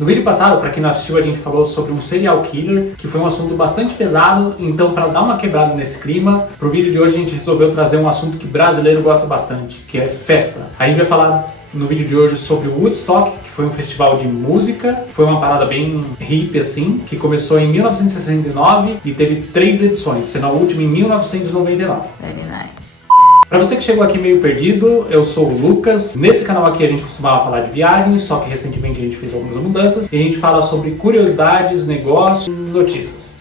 No vídeo passado, para quem não assistiu, a gente falou sobre um serial killer, que foi um assunto bastante pesado, então para dar uma quebrada nesse clima, pro vídeo de hoje a gente resolveu trazer um assunto que brasileiro gosta bastante, que é festa. A gente vai falar no vídeo de hoje sobre o Woodstock, que foi um festival de música, foi uma parada bem hippie assim, que começou em 1969 e teve 3 edições, sendo a última em 1999. Very nice. Para você que chegou aqui meio perdido, eu sou o Lucas. Nesse canal aqui a gente costumava falar de viagens, só que recentemente a gente fez algumas mudanças e a gente fala sobre curiosidades, negócios, notícias.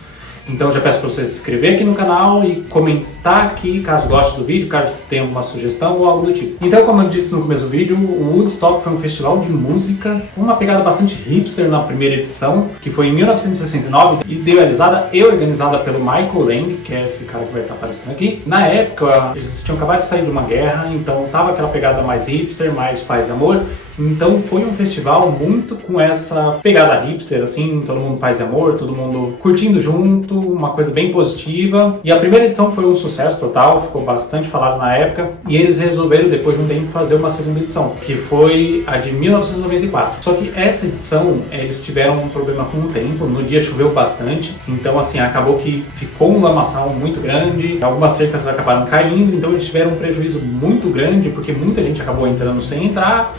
Então já peço para você se inscrever aqui no canal e comentar aqui caso goste do vídeo, caso tenha uma sugestão ou algo do tipo. Então, como eu disse no começo do vídeo, o Woodstock foi um festival de música com uma pegada bastante hipster na primeira edição, que foi em 1969, idealizada e organizada pelo Michael Lang, que é esse cara que vai estar aparecendo aqui. Na época, eles tinham acabado de sair de uma guerra, então tava aquela pegada mais hipster, mais paz e amor. Então foi um festival muito com essa pegada hipster, assim, todo mundo paz e amor, todo mundo curtindo junto, uma coisa bem positiva. E a primeira edição foi um sucesso total, ficou bastante falado na época. E eles resolveram, depois de um tempo, fazer uma segunda edição, que foi a de 1994. Só que essa edição, eles tiveram um problema com o tempo, no dia choveu bastante. Então, assim, acabou que ficou um lamaçal muito grande, algumas cercas acabaram caindo, então eles tiveram um prejuízo muito grande, porque muita gente acabou entrando sem entrar.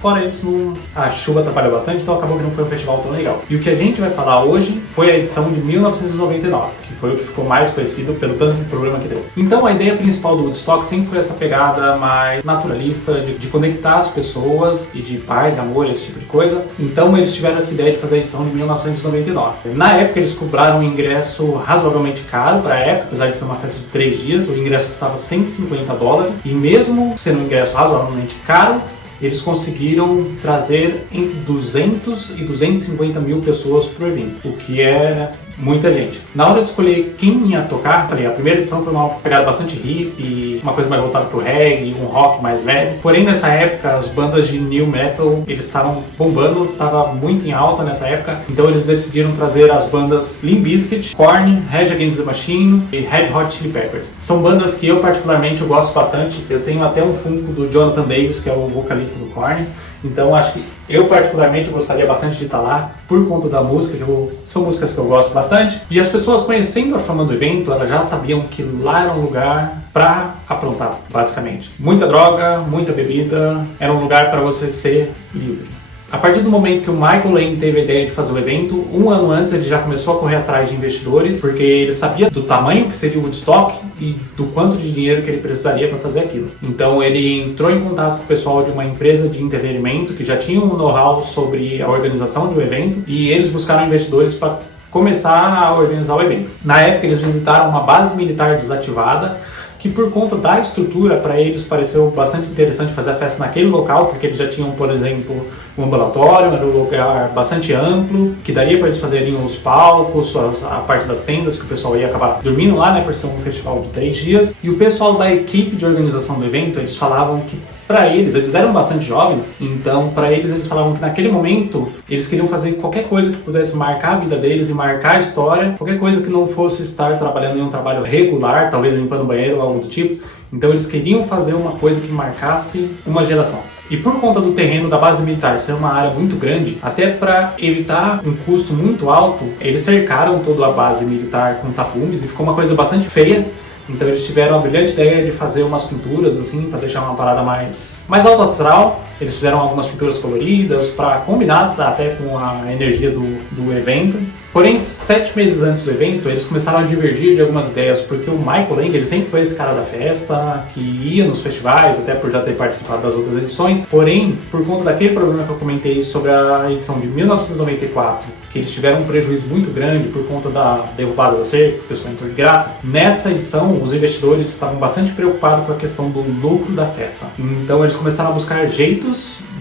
Fora isso, a chuva atrapalhou bastante, então acabou que não foi um festival tão legal. E o que a gente vai falar hoje foi a edição de 1999, que foi o que ficou mais conhecido pelo tanto de problema que deu. Então a ideia principal do Woodstock sempre foi essa pegada mais naturalista, de conectar as pessoas e de paz, amor, esse tipo de coisa. Então eles tiveram essa ideia de fazer a edição de 1999. Na época eles cobraram um ingresso razoavelmente caro para a época, apesar de ser uma festa de 3 dias, o ingresso custava $150, e mesmo sendo um ingresso razoavelmente caro, eles conseguiram trazer entre 200 e 250 mil pessoas para o evento, o que é muita gente. Na hora de escolher quem ia tocar, falei, a primeira edição foi uma pegada bastante hippie, uma coisa mais voltada pro reggae, um rock mais leve. Porém, nessa época, as bandas de new metal, eles estavam bombando, estava muito em alta nessa época, então eles decidiram trazer as bandas Limp Bizkit, Korn, Rage Against the Machine e Red Hot Chili Peppers. São bandas que eu particularmente gosto bastante, eu tenho até um Funko do Jonathan Davis, que é o vocalista do Korn. Então acho que eu particularmente gostaria bastante de estar lá por conta da música, são músicas que eu gosto bastante. E as pessoas conhecendo a fama do evento, elas já sabiam que lá era um lugar para aprontar, basicamente. Muita droga, muita bebida, era um lugar para você ser livre. A partir do momento que o Michael Lang teve a ideia de fazer o evento, um ano antes ele já começou a correr atrás de investidores, porque ele sabia do tamanho que seria o Woodstock e do quanto de dinheiro que ele precisaria para fazer aquilo. Então ele entrou em contato com o pessoal de uma empresa de entretenimento que já tinha um know-how sobre a organização do evento, e eles buscaram investidores para começar a organizar o evento. Na época eles visitaram uma base militar desativada, que por conta da estrutura, para eles pareceu bastante interessante fazer a festa naquele local, porque eles já tinham, por exemplo, um ambulatório, era um lugar bastante amplo, que daria para eles fazerem os palcos, a parte das tendas, que o pessoal ia acabar dormindo lá, né, por ser um festival de 3 dias. E o pessoal da equipe de organização do evento, eles falavam que para eles eram bastante jovens, então para eles falavam que naquele momento eles queriam fazer qualquer coisa que pudesse marcar a vida deles e marcar a história, qualquer coisa que não fosse estar trabalhando em um trabalho regular, talvez limpando banheiro ou algo do tipo. Então eles queriam fazer uma coisa que marcasse uma geração. E por conta do terreno da base militar ser uma área muito grande, até para evitar um custo muito alto, eles cercaram toda a base militar com tapumes e ficou uma coisa bastante feia. Então eles tiveram a brilhante ideia de fazer umas pinturas assim, para deixar uma parada mais alto astral. Eles fizeram algumas pinturas coloridas para combinar até com a energia do evento. Porém, 7 meses antes do evento, eles começaram a divergir de algumas ideias, porque o Michael Lang, ele sempre foi esse cara da festa, que ia nos festivais, até por já ter participado das outras edições. Porém, por conta daquele problema que eu comentei sobre a edição de 1994, que eles tiveram um prejuízo muito grande por conta da derrubada da cerca, o pessoal entrou de graça, nessa edição, os investidores estavam bastante preocupados com a questão do lucro da festa. Então, eles começaram a buscar jeitos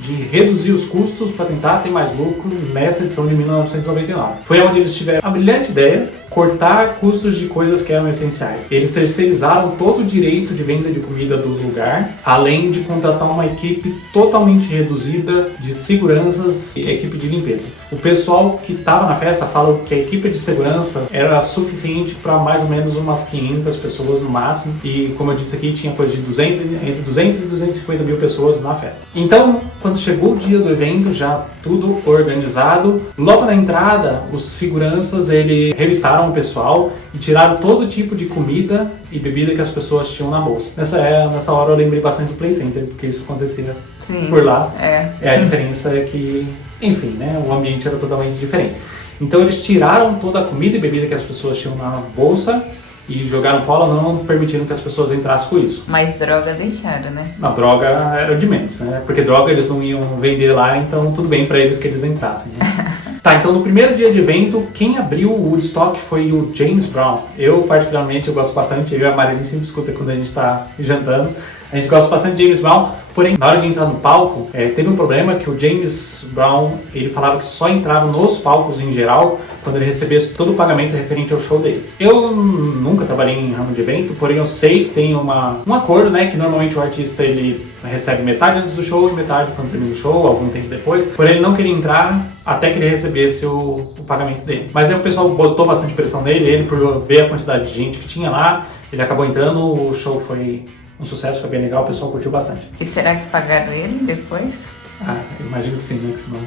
de reduzir os custos para tentar ter mais lucro nessa edição de 1999. Foi onde eles tiveram a brilhante ideia cortar custos de coisas que eram essenciais. Eles terceirizaram todo o direito de venda de comida do lugar, além de contratar uma equipe totalmente reduzida de seguranças e equipe de limpeza. O pessoal que estava na festa fala que a equipe de segurança era suficiente para mais ou menos umas 500 pessoas no máximo, e como eu disse aqui, tinha coisa de entre 200 e 250 mil pessoas na festa. Então, quando chegou o dia do evento, já tudo organizado, logo na entrada, os seguranças revistaram o pessoal e tiraram todo tipo de comida e bebida que as pessoas tinham na bolsa. Nessa hora eu lembrei bastante do Play Center, porque isso acontecia por lá. A diferença é que, enfim, né, o ambiente era totalmente diferente. Então eles tiraram toda a comida e bebida que as pessoas tinham na bolsa e jogaram fora, não permitiram que as pessoas entrassem com isso. Mas droga deixaram, né? Não, droga era de menos, né? Porque droga eles não iam vender lá, então tudo bem pra eles que eles entrassem, né? Tá, então no primeiro dia de evento, quem abriu o Woodstock foi o James Brown. Eu, particularmente, eu gosto bastante, eu e a Marilyn sempre escuta quando a gente tá jantando. A gente gosta bastante de James Brown, porém, na hora de entrar no palco, teve um problema que o James Brown, ele falava que só entrava nos palcos em geral quando ele recebesse todo o pagamento referente ao show dele. Eu nunca trabalhei em ramo de evento, porém eu sei que tem um acordo, né, que normalmente o artista ele recebe metade antes do show e metade quando termina o show, algum tempo depois, porém ele não queria entrar até que ele recebesse o pagamento dele. Mas aí o pessoal botou bastante pressão nele, ele por ver a quantidade de gente que tinha lá, ele acabou entrando, o show foi um sucesso, foi bem legal, o pessoal curtiu bastante. E será que pagaram ele depois? Imagino que sim, né? Que senão...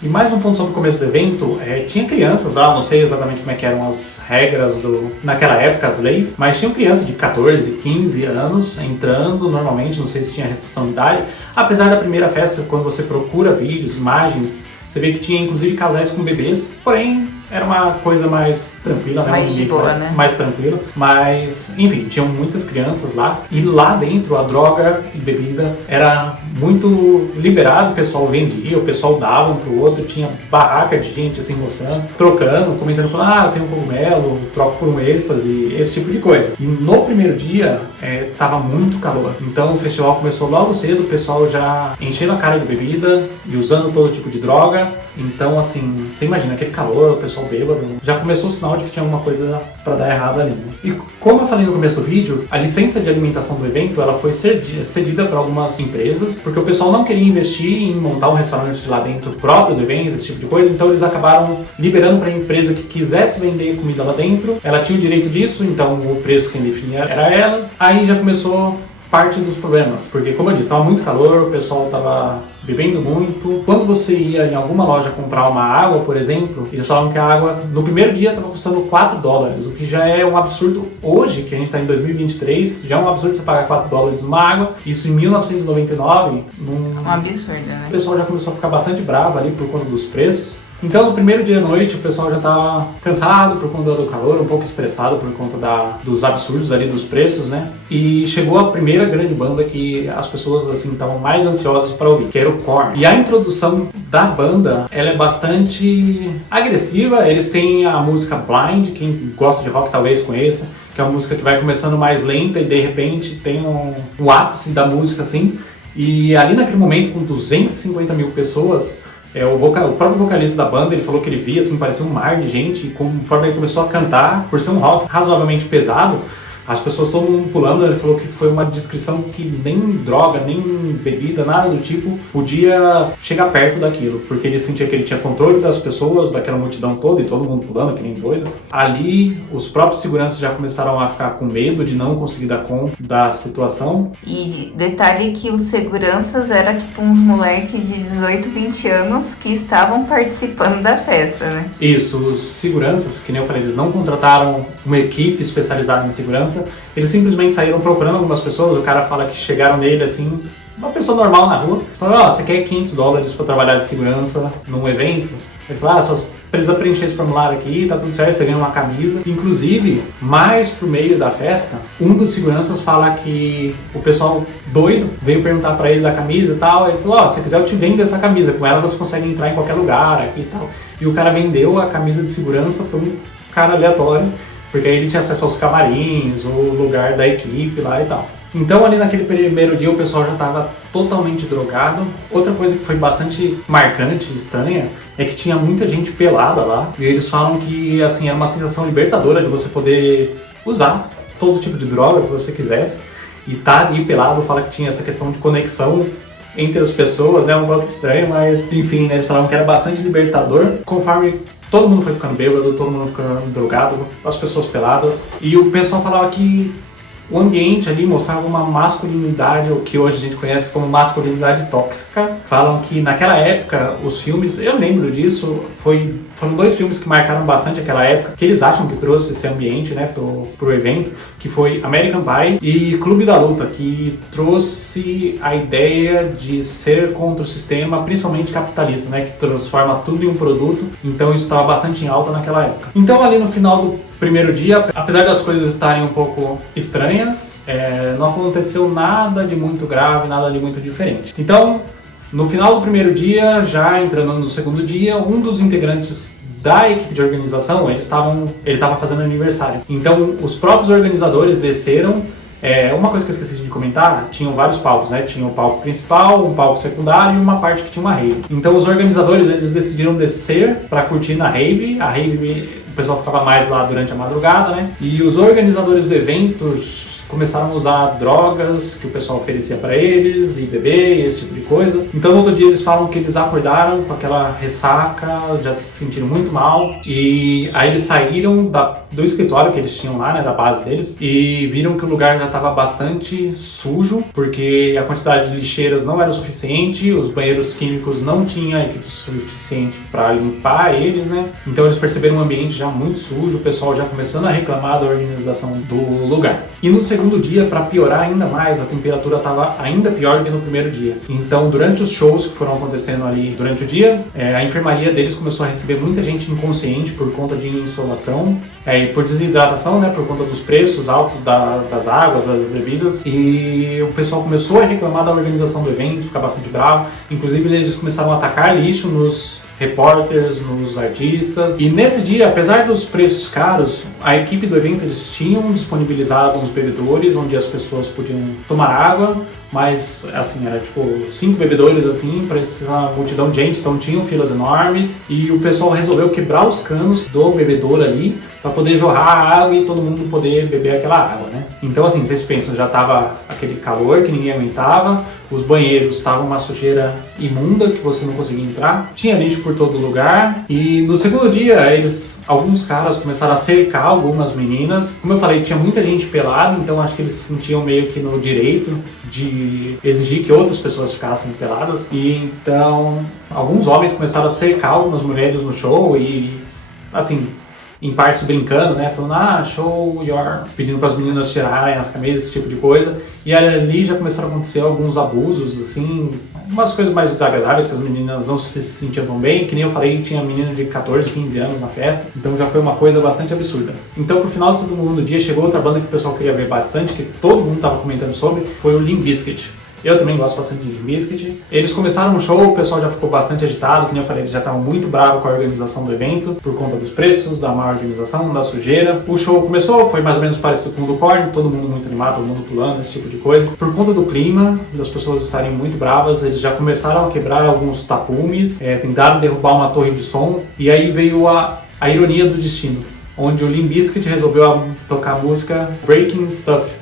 E mais um ponto sobre o começo do evento, tinha crianças lá, não sei exatamente como é que eram as regras naquela época, as leis, mas tinham crianças de 14, 15 anos entrando normalmente, não sei se tinha restrição de idade, apesar da primeira festa, quando você procura vídeos, imagens, você vê que tinha inclusive casais com bebês, porém era uma coisa mais tranquila, né? Mais de boa, né? Mais tranquila. Mas, enfim, tinham muitas crianças lá. E lá dentro, a droga e bebida era muito liberado. O pessoal vendia, o pessoal dava um pro outro. Tinha barraca de gente, assim, mostrando, trocando, comentando, falando, eu tenho um cogumelo, troco por um êxtase, esse tipo de coisa. E no primeiro dia, tava muito calor. Então, o festival começou logo cedo, o pessoal já enchendo a cara de bebida e usando todo tipo de droga. Então, assim, você imagina aquele calor, o pessoal bêbado, já começou o sinal de que tinha alguma coisa pra dar errado ali, né? E como eu falei no começo do vídeo, a licença de alimentação do evento, ela foi cedida para algumas empresas, porque o pessoal não queria investir em montar um restaurante lá dentro próprio do evento, esse tipo de coisa, então eles acabaram liberando para a empresa que quisesse vender comida lá dentro, ela tinha o direito disso, então o preço quem definia era ela, aí já começou parte dos problemas, porque como eu disse, estava muito calor, o pessoal estava bebendo muito. Quando você ia em alguma loja comprar uma água, por exemplo, eles falavam que a água no primeiro dia estava custando $4, o que já é um absurdo hoje, que a gente está em 2023, já é um absurdo você pagar $4 numa água, isso em 1999, um absurdo, né? O pessoal já começou a ficar bastante bravo ali por conta dos preços. Então, no primeiro dia à noite, o pessoal já estava cansado por conta do calor, um pouco estressado por conta dos absurdos ali dos preços, né? E chegou a primeira grande banda que as pessoas, assim, estavam mais ansiosas para ouvir, que era o Korn. E a introdução da banda, ela é bastante agressiva. Eles têm a música Blind, quem gosta de rock talvez conheça, que é uma música que vai começando mais lenta e de repente tem um ápice da música, assim. E ali naquele momento, com 250 mil pessoas... O próprio vocalista da banda, ele falou que ele via, assim, parecia um mar de gente, e conforme ele começou a cantar, por ser um rock razoavelmente pesado, as pessoas todo mundo pulando, ele falou que foi uma descrição que nem droga, nem bebida, nada do tipo, podia chegar perto daquilo, porque ele sentia que ele tinha controle das pessoas, daquela multidão toda, e todo mundo pulando, que nem doido. Ali, os próprios seguranças já começaram a ficar com medo de não conseguir dar conta da situação. E detalhe que os seguranças eram tipo uns moleques de 18, 20 anos que estavam participando da festa, né? Isso, os seguranças, que nem eu falei, eles não contrataram uma equipe especializada em segurança, eles simplesmente saíram procurando algumas pessoas. O cara fala que chegaram nele assim, uma pessoa normal na rua, falaram, você quer $500 para trabalhar de segurança num evento? Ele falou, só precisa preencher esse formulário aqui, tá tudo certo, você ganha uma camisa. Inclusive, mais pro meio da festa, um dos seguranças fala que o pessoal doido veio perguntar pra ele da camisa e tal, ele falou, se quiser eu te vendo essa camisa, com ela você consegue entrar em qualquer lugar aqui e tal. E o cara vendeu a camisa de segurança pra um cara aleatório, porque aí ele tinha acesso aos camarins, o lugar da equipe lá e tal. Então ali naquele primeiro dia o pessoal já estava totalmente drogado. Outra coisa que foi bastante marcante e estranha é que tinha muita gente pelada lá. E eles falam que assim, era uma sensação libertadora de você poder usar todo tipo de droga que você quisesse. E tá ali pelado, fala que tinha essa questão de conexão entre as pessoas, né? Um pouco estranho, mas enfim, né? Eles falavam que era bastante libertador. Conforme todo mundo foi ficando bêbado, todo mundo ficando drogado, as pessoas peladas. E o pessoal falava que o ambiente ali mostrava uma masculinidade, o que hoje a gente conhece como masculinidade tóxica, falam que naquela época os filmes, eu lembro disso, foram 2 filmes que marcaram bastante aquela época, que eles acham que trouxe esse ambiente, né, pro evento, que foi American Pie e Clube da Luta, que trouxe a ideia de ser contra o sistema, principalmente capitalista, né, que transforma tudo em um produto. Então isso estava bastante em alta naquela época. Então ali no final do primeiro dia, apesar das coisas estarem um pouco estranhas, não aconteceu nada de muito grave, nada de muito diferente. Então, no final do primeiro dia, já entrando no segundo dia, um dos integrantes da equipe de organização, ele estava fazendo aniversário. Então, os próprios organizadores desceram. Uma coisa que eu esqueci de comentar, tinham vários palcos, né? Tinha o palco principal, um palco secundário e uma parte que tinha uma rave. Então, os organizadores, eles decidiram descer para curtir na rave. A rave, o pessoal ficava mais lá durante a madrugada, né? E os organizadores do evento começaram a usar drogas que o pessoal oferecia para eles e beber e esse tipo de coisa. Então no outro dia eles falam que eles acordaram com aquela ressaca, já se sentiram muito mal e aí eles saíram do escritório que eles tinham lá, né, da base deles, e viram que o lugar já estava bastante sujo porque a quantidade de lixeiras não era o suficiente, os banheiros químicos não tinham equipe suficiente para limpar eles, né? Então eles perceberam um ambiente já muito sujo, o pessoal já começando a reclamar da organização do lugar. E no segundo dia, para piorar ainda mais, a temperatura estava ainda pior do que no primeiro dia. Então, durante os shows que foram acontecendo ali durante o dia, a enfermaria deles começou a receber muita gente inconsciente por conta de insolação, e por desidratação, né, por conta dos preços altos das águas, das bebidas. E o pessoal começou a reclamar da organização do evento, ficar bastante bravo. Inclusive, eles começaram a atacar lixo nos repórteres, nos artistas. E nesse dia, apesar dos preços caros, a equipe do evento, eles tinham disponibilizado uns bebedores onde as pessoas podiam tomar água, mas assim, era tipo 5 bebedores assim para essa multidão de gente, então tinham filas enormes e o pessoal resolveu quebrar os canos do bebedouro ali para poder jorrar a água e todo mundo poder beber aquela água, né? Então assim, vocês pensam, já tava aquele calor que ninguém aguentava, os banheiros estavam uma sujeira imunda que você não conseguia entrar, tinha lixo por todo lugar. E no segundo dia, alguns caras começaram a cercar algumas meninas. Como eu falei, tinha muita gente pelada, então acho que eles se sentiam meio que no direito de exigir que outras pessoas ficassem peladas. E então, alguns homens começaram a cercar algumas mulheres no show e, assim, em partes brincando, né, falando, show your, pedindo para as meninas tirarem as camisas, esse tipo de coisa. E ali já começaram a acontecer alguns abusos, assim, umas coisas mais desagradáveis, que as meninas não se sentiam tão bem. Que nem eu falei, tinha menina de 14, 15 anos na festa, então já foi uma coisa bastante absurda. Então pro final do segundo dia chegou outra banda que o pessoal queria ver bastante, que todo mundo estava comentando sobre, foi o Limp Bizkit. Eu também gosto bastante de Limp Bizkit. Eles começaram no show, o pessoal já ficou bastante agitado, que nem eu falei, eles já estavam muito bravos com a organização do evento, por conta dos preços, da má organização, da sujeira. O show começou, foi mais ou menos parecido com o do Korn, todo mundo muito animado, todo mundo pulando, esse tipo de coisa. Por conta do clima, das pessoas estarem muito bravas, eles já começaram a quebrar alguns tapumes, tentaram derrubar uma torre de som, e aí veio a ironia do destino, onde o Limp Bizkit resolveu tocar a música Breaking Stuff,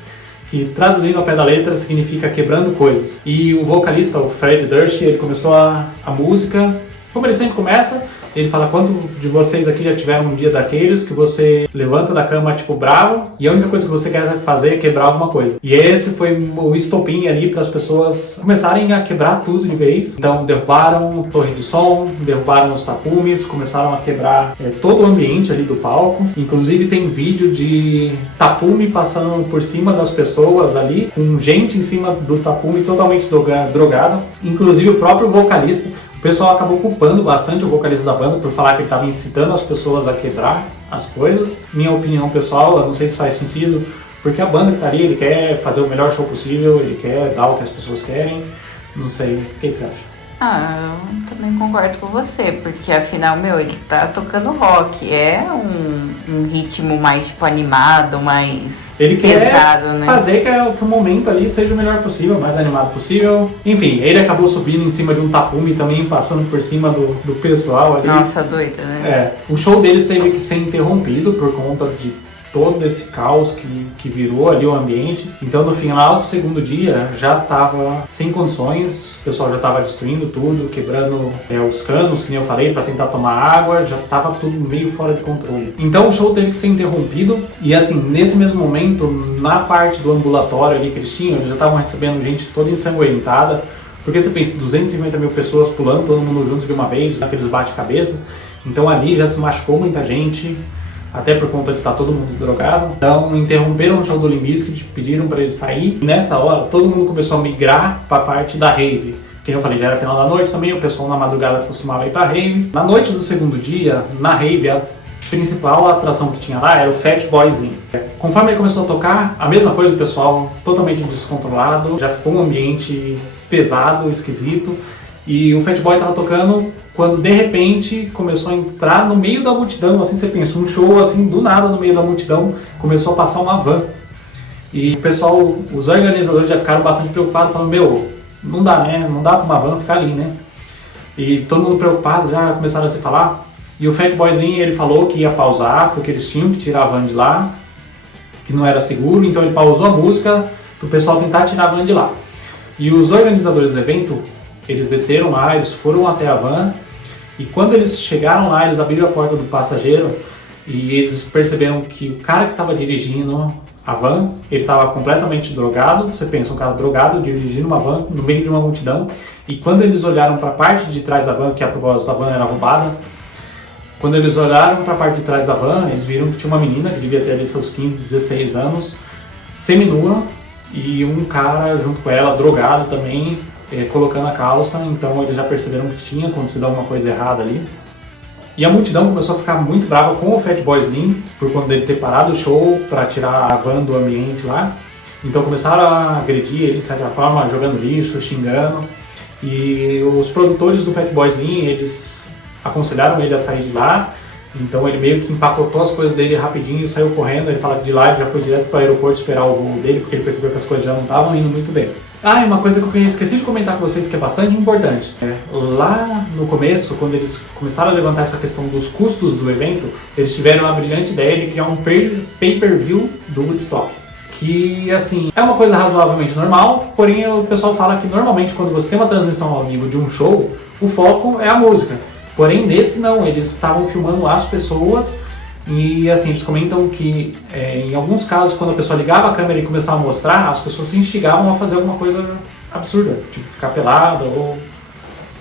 que traduzindo ao pé da letra significa quebrando coisas. E o vocalista, o Fred Durst, ele começou a música, como ele sempre começa, ele fala: quantos de vocês aqui já tiveram um dia daqueles que você levanta da cama tipo bravo e a única coisa que você quer fazer é quebrar alguma coisa. E esse foi o estopim ali para as pessoas começarem a quebrar tudo de vez. Então derrubaram torre de som, derrubaram os tapumes, começaram a quebrar todo o ambiente ali do palco. Inclusive tem vídeo de tapume passando por cima das pessoas ali, com gente em cima do tapume totalmente drogada. Inclusive o próprio vocalista. O pessoal acabou culpando bastante o vocalista da banda por falar que ele estava incitando as pessoas a quebrar as coisas. Minha opinião pessoal, eu não sei se faz sentido, porque a banda que está ali, ele quer fazer o melhor show possível, ele quer dar o que as pessoas querem. Não sei, o que você acha? Eu também concordo com você, porque afinal, ele tá tocando rock, é um ritmo mais, tipo, animado, mais ele pesado, quer né? Fazer que o momento ali seja o melhor possível, o mais animado possível. Enfim, ele acabou subindo em cima de um tapume também, passando por cima do pessoal ali. Nossa, doida, né? O show deles teve que ser interrompido por conta de todo esse caos que virou ali o ambiente. Então no final do segundo dia já estava sem condições, o pessoal já estava destruindo tudo, quebrando os canos, que nem eu falei, para tentar tomar água, já estava tudo meio fora de controle. Então o show teve que ser interrompido e assim, nesse mesmo momento, na parte do ambulatório ali que eles tinham, eles já estavam recebendo gente toda ensanguentada, Porque você pensa, 250 mil pessoas pulando, todo mundo junto de uma vez, naqueles bate-cabeça. Então ali já se machucou muita gente, até por conta de estar todo mundo drogado. Então interromperam o show do Limp Bizkit, pediram para ele sair. E nessa hora, todo mundo começou a migrar para a parte da rave. Que eu falei, já era final da noite também, o pessoal na madrugada costumava ir pra rave. Na noite do segundo dia, na rave, a principal atração que tinha lá era o Fatboy Slim. Conforme ele começou a tocar, a mesma coisa, o pessoal totalmente descontrolado, já ficou um ambiente pesado, esquisito. E o Fatboy tava tocando quando de repente começou a entrar no meio da multidão, assim você pensa, um show assim do nada no meio da multidão, começou a passar uma van. E o pessoal, os organizadores já ficaram bastante preocupados, falando, meu, não dá, né? Não dá pra uma van ficar ali, né? E todo mundo preocupado, já começaram a se falar. E o Fatboy Slim, ele falou que ia pausar, porque eles tinham que tirar a van de lá, que não era seguro, então ele pausou a música pro pessoal tentar tirar a van de lá. E os organizadores do evento, eles desceram lá, eles foram até a van, e quando eles chegaram lá, eles abriram a porta do passageiro, e eles perceberam que o cara que estava dirigindo a van, ele estava completamente drogado. Você pensa, um cara drogado dirigindo uma van no meio de uma multidão. E quando eles olharam para a parte de trás da van, que a propósito a van era roubada, quando eles olharam para a parte de trás da van, eles viram que tinha uma menina que devia ter ali seus 15, 16 anos, seminua, e um cara junto com ela, drogado também, colocando a calça. Então eles já perceberam que tinha acontecido alguma coisa errada ali. E a multidão começou a ficar muito brava com o Fatboy Slim, por conta dele ter parado o show para tirar a van do ambiente lá. Então começaram a agredir ele de certa forma, jogando lixo, xingando. E os produtores do Fatboy Slim, eles aconselharam ele a sair de lá. Então ele meio que empacotou as coisas dele rapidinho e saiu correndo. Ele fala que de lá ele já foi direto para o aeroporto esperar o voo dele, porque ele percebeu que as coisas já não estavam indo muito bem. Ah, e uma coisa que eu esqueci de comentar com vocês que é bastante importante. Lá no começo, quando eles começaram a levantar essa questão dos custos do evento, eles tiveram a brilhante ideia de criar um pay-per-view do Woodstock. Que, assim, é uma coisa razoavelmente normal, porém o pessoal fala que normalmente quando você tem uma transmissão ao vivo de um show, o foco é a música. Porém, nesse não, eles estavam filmando as pessoas. E assim, eles comentam que em alguns casos, quando a pessoa ligava a câmera e começava a mostrar, as pessoas se instigavam a fazer alguma coisa absurda, tipo ficar pelada ou...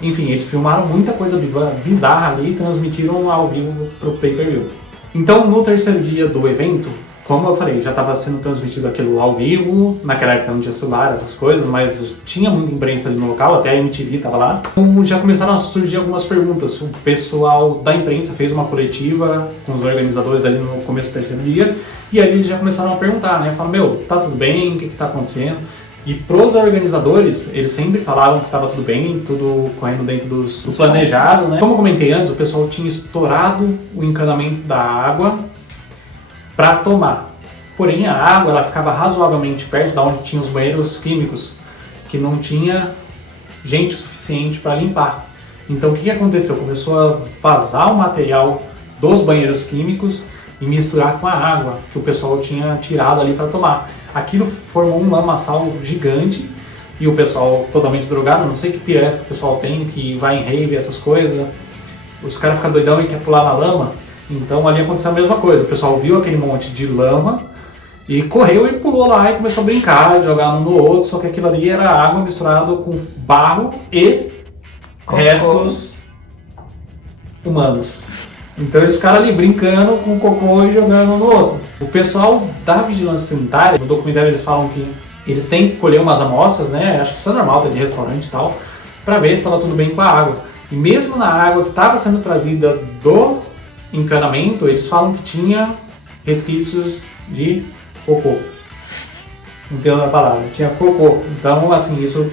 Enfim, eles filmaram muita coisa bizarra ali e transmitiram ao vivo pro pay-per-view. Então, no terceiro dia do evento, como eu falei, já estava sendo transmitido aquilo ao vivo. Naquela época não tinha celular, essas coisas, mas tinha muita imprensa ali no local, até a MTV estava lá. Então já começaram a surgir algumas perguntas. O pessoal da imprensa fez uma coletiva com os organizadores ali no começo do terceiro dia, e aí eles já começaram a perguntar, né? Falaram, meu, tá tudo bem? O que está acontecendo? E pros organizadores, eles sempre falavam que estava tudo bem, tudo correndo dentro do planejado, né? Como eu comentei antes, o pessoal tinha estourado o encanamento da água para tomar. Porém, a água ela ficava razoavelmente perto de onde tinha os banheiros químicos, que não tinha gente o suficiente para limpar. Então, o que aconteceu? Começou a vazar o material dos banheiros químicos e misturar com a água que o pessoal tinha tirado ali para tomar. Aquilo formou um lamaçal gigante e o pessoal totalmente drogado, não sei que pira é essa que o pessoal tem, que vai em rave, essas coisas, os caras ficam doidão e quer pular na lama. Então ali aconteceu a mesma coisa, o pessoal viu aquele monte de lama e correu e pulou lá e começou a brincar, jogar um no outro, só que aquilo ali era água misturada com barro e restos humanos. Então eles ficaram ali brincando com o cocô e jogando um no outro. O pessoal da vigilância sanitária, no documentário eles falam que eles têm que colher umas amostras, né? Acho que isso é normal, tá de restaurante e tal, para ver se estava tudo bem com a água. E mesmo na água que estava sendo trazida do encanamento, eles falam que tinha resquícios de cocô. Não tem outra palavra, tinha cocô. Então, assim, isso,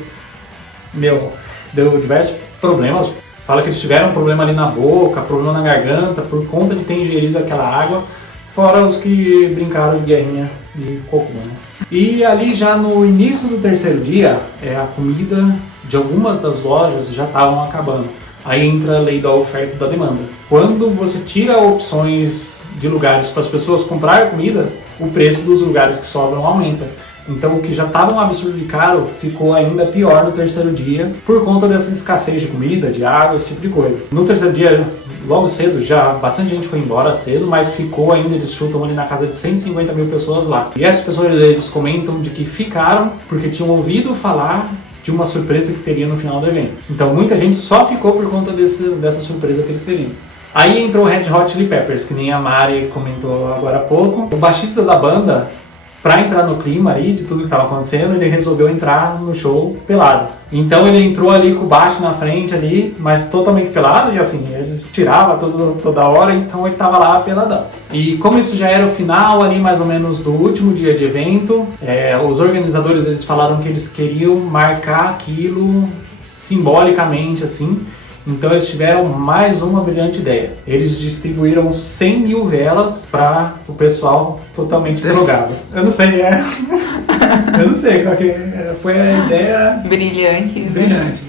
deu diversos problemas. Fala que eles tiveram um problema ali na boca, problema na garganta, por conta de ter ingerido aquela água, fora os que brincaram de guerrinha de cocô, né? E ali já no início do terceiro dia, a comida de algumas das lojas já estavam acabando. Aí entra a lei da oferta e da demanda. Quando você tira opções de lugares para as pessoas comprarem comida, o preço dos lugares que sobram aumenta. Então o que já estava um absurdo de caro ficou ainda pior no terceiro dia por conta dessa escassez de comida, de água, esse tipo de coisa. No terceiro dia, logo cedo, já bastante gente foi embora cedo, mas ficou ainda, eles chutam ali na casa de 150 mil pessoas lá. E essas pessoas, eles comentam de que ficaram porque tinham ouvido falar de uma surpresa que teria no final do evento. Então muita gente só ficou por conta dessa surpresa que eles teriam. Aí entrou o Red Hot Chili Peppers, que nem a Mari comentou agora há pouco. O baixista da banda, pra entrar no clima aí de tudo que estava acontecendo, ele resolveu entrar no show pelado. Então ele entrou ali com o baixo na frente ali, mas totalmente pelado, e assim, ele tirava toda hora, então ele tava lá peladão. E como isso já era o final ali mais ou menos do último dia de evento, os organizadores eles falaram que eles queriam marcar aquilo simbolicamente assim. Então eles tiveram mais uma brilhante ideia. Eles distribuíram 100 mil velas para o pessoal totalmente drogado. Eu não sei, eu não sei qual que foi a ideia. Brilhante. Brilhante.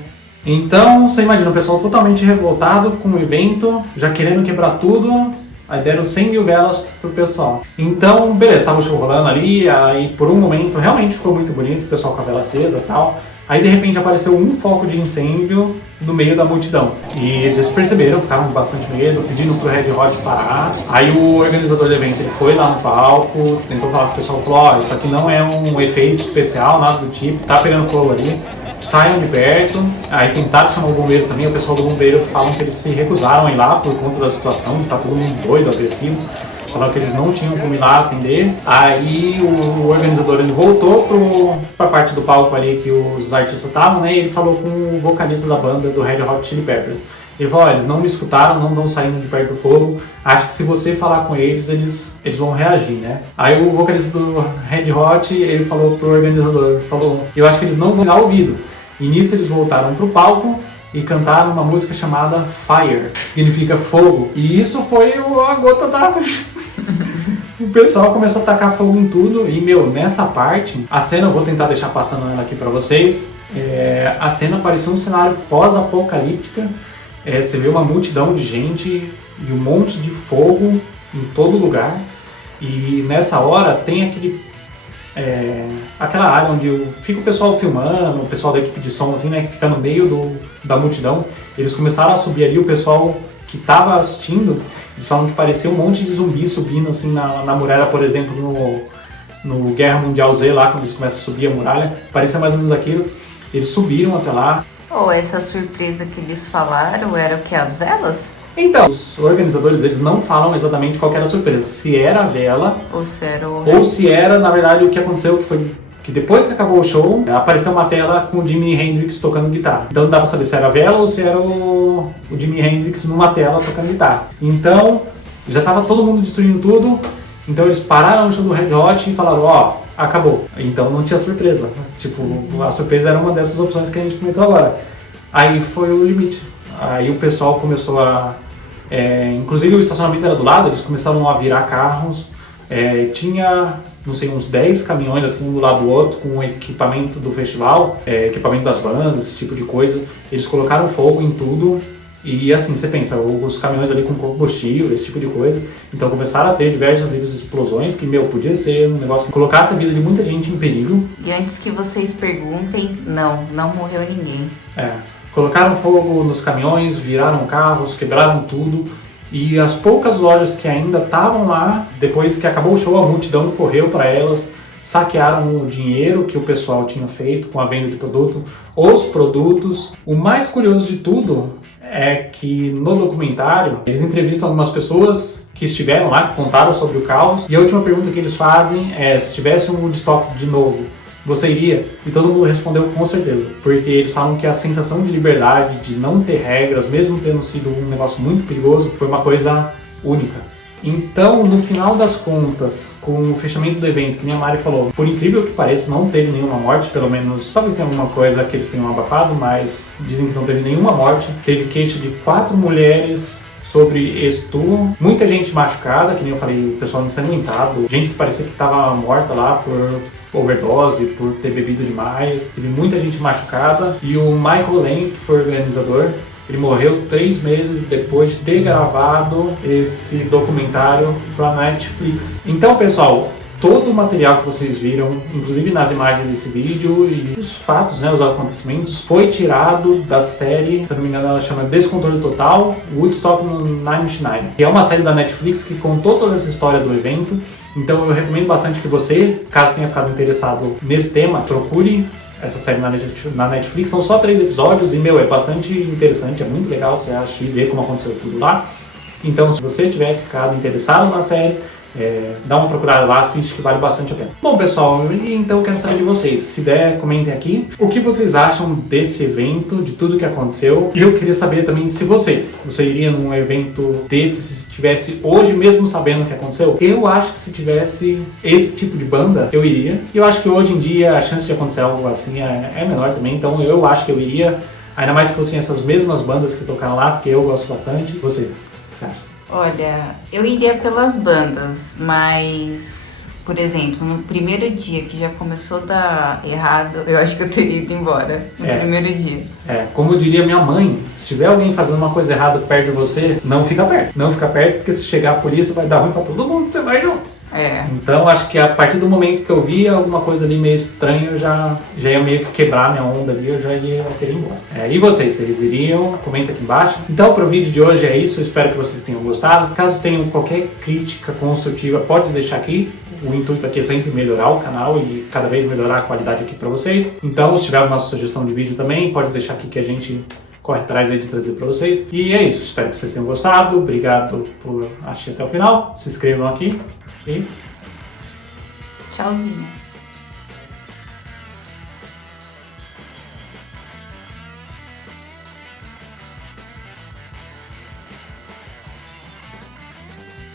Então você imagina o pessoal totalmente revoltado com o evento, já querendo quebrar tudo. Aí deram 100 mil velas pro pessoal. Então, beleza, tava o show rolando ali, aí por um momento realmente ficou muito bonito, o pessoal com a vela acesa e tal. Aí de repente apareceu um foco de incêndio no meio da multidão. E eles perceberam, ficaram com bastante medo, pedindo pro Red Hot parar. Aí o organizador do evento ele foi lá no palco, tentou falar com o pessoal, falou, ó, isso aqui não é um efeito especial, nada do tipo, tá pegando fogo ali. Saiam de perto. Aí tentaram chamar o bombeiro também, o pessoal do bombeiro falam que eles se recusaram a ir lá por conta da situação, de tá todo mundo doido, agressivo. Falaram que eles não tinham como ir lá atender. Aí o organizador ele voltou pra parte do palco ali que os artistas estavam, né? E ele falou com o vocalista da banda do Red Hot Chili Peppers. Ele falou, eles não me escutaram, não estão saindo de perto do fogo. Acho que se você falar com eles, eles vão reagir, né? Aí o vocalista do Red Hot, ele falou pro organizador, eu acho que eles não vão dar ouvido. E nisso eles voltaram pro palco e cantaram uma música chamada Fire, que significa fogo. E isso foi a gota d'água. O pessoal começou a tacar fogo em tudo e, nessa parte, a cena, eu vou tentar deixar passando ela aqui pra vocês, a cena parecia um cenário pós-apocalíptica, você vê uma multidão de gente e um monte de fogo em todo lugar, e nessa hora tem aquela área onde fica o pessoal filmando, o pessoal da equipe de som, assim, né, que fica no meio da multidão. Eles começaram a subir ali, o pessoal que estava assistindo, eles falam que parecia um monte de zumbi subindo assim na muralha, por exemplo, no Guerra Mundial Z, lá quando eles começam a subir a muralha, parecia mais ou menos aquilo. Eles subiram até lá. Essa surpresa que eles falaram era o que? As velas? Então, os organizadores, eles não falam exatamente qual era a surpresa, se era a vela ou se era, na verdade, o que aconteceu, que foi que depois que acabou o show, apareceu uma tela com o Jimi Hendrix tocando guitarra. Então não dá pra saber se era a vela ou se era o Jimi Hendrix numa tela tocando guitarra. Então, já tava todo mundo destruindo tudo, então eles pararam o show do Red Hot e falaram, acabou. Então não tinha surpresa. Tipo, a surpresa era uma dessas opções que a gente comentou agora. Aí foi o limite. Aí o pessoal começou inclusive o estacionamento era do lado, eles começaram a virar carros. Tinha, não sei, uns 10 caminhões assim um do lado do outro com o equipamento do festival, equipamento das bandas, esse tipo de coisa. Eles colocaram fogo em tudo e assim, você pensa, os caminhões ali com combustível, esse tipo de coisa. Então começaram a ter diversas explosões que, podia ser um negócio que colocasse a vida de muita gente em perigo. E antes que vocês perguntem, não morreu ninguém. Colocaram fogo nos caminhões, viraram carros, quebraram tudo. E as poucas lojas que ainda estavam lá, depois que acabou o show, a multidão correu para elas, saquearam o dinheiro que o pessoal tinha feito com a venda de produto, os produtos. O mais curioso de tudo é que no documentário eles entrevistam algumas pessoas que estiveram lá, que contaram sobre o caos. E a última pergunta que eles fazem é, se tivesse um Woodstock de novo, você iria? E todo mundo respondeu com certeza, porque eles falam que a sensação de liberdade, de não ter regras, mesmo tendo sido um negócio muito perigoso, foi uma coisa única. Então, no final das contas, com o fechamento do evento, que nem a Mari falou, por incrível que pareça, não teve nenhuma morte, pelo menos, talvez tenha alguma coisa que eles tenham abafado, mas dizem que não teve nenhuma morte. Teve queixa de 4 mulheres sobre estupro, muita gente machucada, que nem eu falei, o pessoal ensanguentado, gente que parecia que estava morta lá por overdose, por ter bebido demais. Teve muita gente machucada. E o Michael Lang, que foi o organizador, ele morreu 3 meses depois de ter gravado esse documentário para Netflix. Então, pessoal, todo o material que vocês viram, inclusive nas imagens desse vídeo e os fatos, os acontecimentos, foi tirado da série, se eu não me engano ela chama Descontrole Total, Woodstock 99, que é uma série da Netflix que contou toda essa história do evento. Então eu recomendo bastante que você, caso tenha ficado interessado nesse tema, procure essa série na Netflix. São só 3 episódios e, é bastante interessante, é muito legal você assistir e ver como aconteceu tudo lá. Então, se você tiver ficado interessado na série, dá uma procurada lá, assiste que vale bastante a pena. Bom, pessoal, então eu quero saber de vocês. Se der, comentem aqui o que vocês acham desse evento, de tudo que aconteceu. E eu queria saber também se você iria num evento desse, se tivesse hoje, mesmo sabendo o que aconteceu. Eu acho que se tivesse esse tipo de banda, eu iria. E eu acho que hoje em dia a chance de acontecer algo assim é menor também, então eu acho que eu iria. Ainda mais se fossem essas mesmas bandas que tocaram lá, porque eu gosto bastante. Você, o que você acha? Olha, eu iria pelas bandas, mas, por exemplo, no primeiro dia que já começou a dar errado, eu acho que eu teria ido embora no primeiro dia. Como diria minha mãe, se tiver alguém fazendo uma coisa errada perto de você, não fica perto. Não fica perto, porque se chegar a polícia vai dar ruim pra todo mundo, você vai junto. Então acho que a partir do momento que eu via alguma coisa ali meio estranha, eu já ia meio que quebrar minha onda ali, eu já ia querer ir embora. E vocês iriam? Comenta aqui embaixo. Então pro vídeo de hoje é isso, eu espero que vocês tenham gostado. Caso tenham qualquer crítica construtiva, pode deixar aqui. O intuito aqui é sempre melhorar o canal e cada vez melhorar a qualidade aqui para vocês. Então se tiver alguma sugestão de vídeo também, pode deixar aqui que a gente corre atrás aí de trazer para vocês. E é isso, espero que vocês tenham gostado. Obrigado por assistir até o final. Se inscrevam aqui. E tchauzinho.